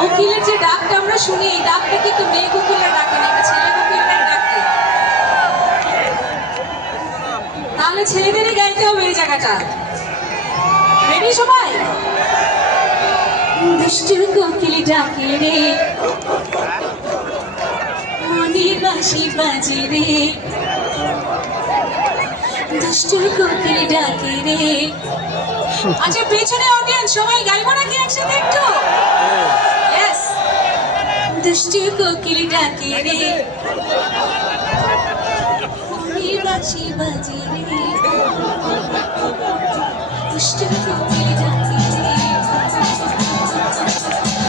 কোকিলের যে ডাকটা আমরা শুনি, এই ডাকটা কিন্তু মেয়ে কোকিলের ডাকে না, ছেলে কোকিলের ডাকে। তাহলে ছেলেদেরই গাইতে হবে এই জায়গাটা। রেডি সবাই? দুষ্টু কোকিল ডাকে রে, মনের বাঁশি বাজে রে, দুষ্টু কোকিল ডাকে রে। আচ্ছা পেছনে অডিয়েন্স সবাই গাইবো নাকি একসাথে একটু? ইয়েস। দুষ্টু কোকিল ডাকে রে, মনের বাঁশি বাজে রে, দুষ্টু কোকিল ডাকে রে,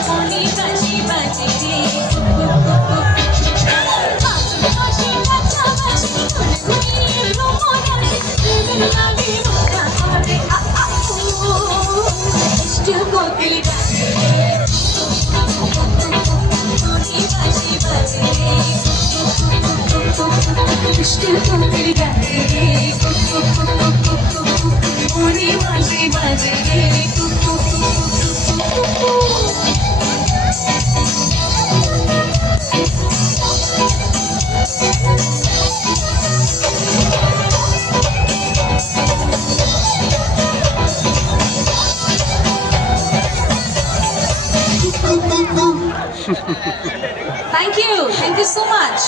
মনের বাঁশি বাজে রে। Thank you so much.